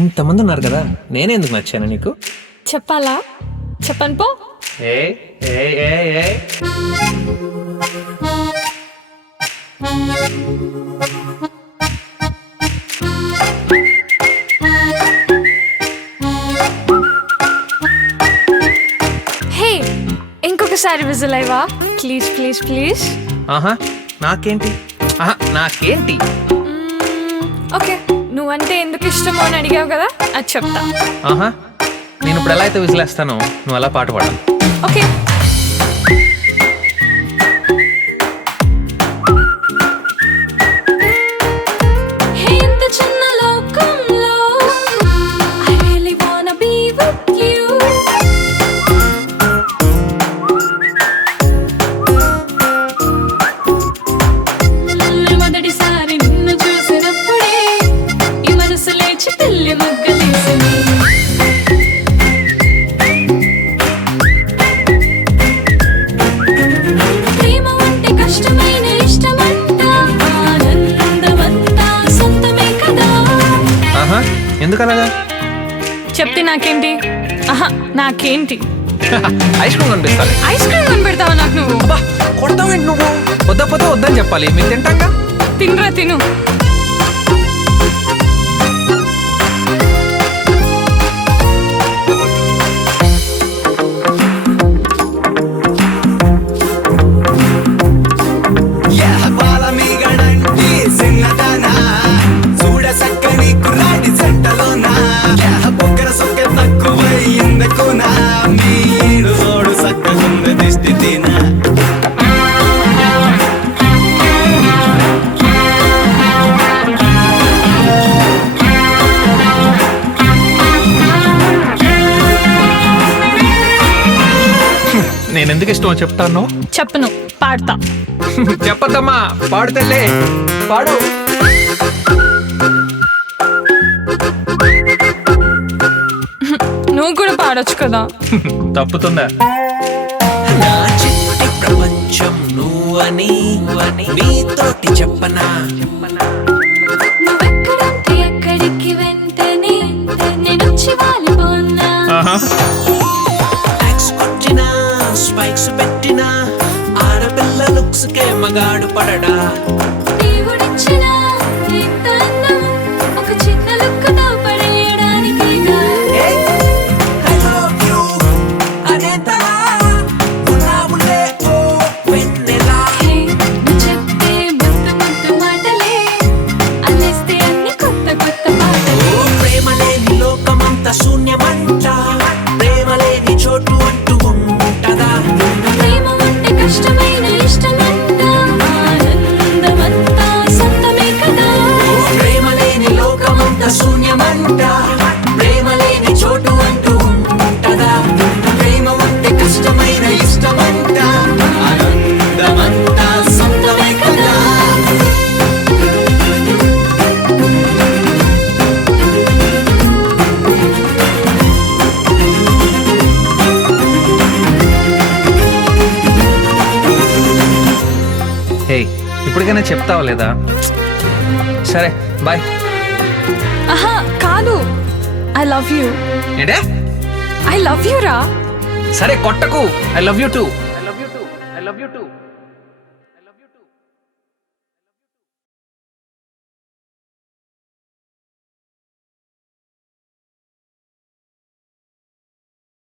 ఇంతమంది ఉన్నారు కదా, నేనే ఎందుకు నచ్చాను నీకు? చెప్పాలా? చెప్పను పో. ఏ ఏ ఏ ఏ హే, ఇంకొకసారి విజిల్ అయ్యవా ప్లీజ్ ప్లీజ్ ప్లీజ్. ఆహా నాకేంటి, ఆహా నాకేంటి? ఓకే, నువ్వంటే ఎందుకు ఇష్టమో అని అడిగావు కదా, అది చెప్తా. ఆహా నేను ఇప్పుడు ఎలా అయితే విసిలేస్తానో నువ్వు అలా పాట పాడు. ఓకే. హే, ఇంత చిన్న లోకంలో I really wanna be with you. మొదటిసారి నిన్ను చూసినప్పుడే ఈ మనసు లేచి తెల్లి మొగ్గలేసింది. ప్రేమ అంటే కష్టమైన ఇష్టమంట, ఆనందమంతా సొంతమే కదా. ఆహా ఎందుకు అలాగా? చెప్తే నాకేంటి? ఆహా నాకేంటి? ఐస్ క్రీమ్ కనిపిస్తాను. ఐస్ క్రీమ్ కొనిపెడతావా నాకు నువ్వు? కొడతావేంటి నువ్వు? వద్దపోతే వద్దని చెప్పాలి, మీరు తింటాక. తినరా తిను. నేను ఎందుకు ఇష్టమో చెప్తాను. చెప్పను, పాడతా. చెప్పద్దమ్మా, పాడుతలే పాడు. నువ్వు కూడా పాడొచ్చు కదా. తప్పుతుందా? నా చిట్టి ప్రపంచం నువ్వని నీతోటి చెప్పనా. నువ్వెక్కడంటే ఎక్కడికి వెంటనే నేనొచ్చి వాలిపోన్నా. ట్యాక్స్ కొట్టినా స్పైక్స్ పెట్టినా ఆడపిల్ల లుక్స్ కే మగాడు పడడా. దేవుడిచ్చిన ఇంత అందం ఒక చిన్న లుక్కుతో పడేయడానికేగా. I love you అదేంతలా ఉన్నావులే ఓ వెన్నెలా. హే, నువ్వు చెప్పే ముద్దు ముద్దు మాటలే అల్లేస్తే అన్ని కొత్త కొత్త పాటలే. ఓ ప్రేమ లేని లోకమంత శూన్యమంట, ప్రేమ లేని చోటు అంటూ ఉంటదా. ప్రేమ అంటే కష్టమైన ఇష్టమంట, ఆనందమంతా సొంతమే కదా. ఓ ప్రేమ లేని లోకమంత శూన్యమంట, ప్రేమ లేని చోటు అంటూ ఉంటదా. ప్రేమ అంటే కష్టమైన ఇష్టమంట, ఆనందమంతా సొంతమే కదా. హే ఇప్పటికైనా చెప్తావా లేదా? సరే బాయ్. ఆహా కాదు, ఐ లవ్ యూ. ఏంటే? ఐ లవ్ యూ రా. సరే కొట్టకు. I love you too. I love you too. I love you two.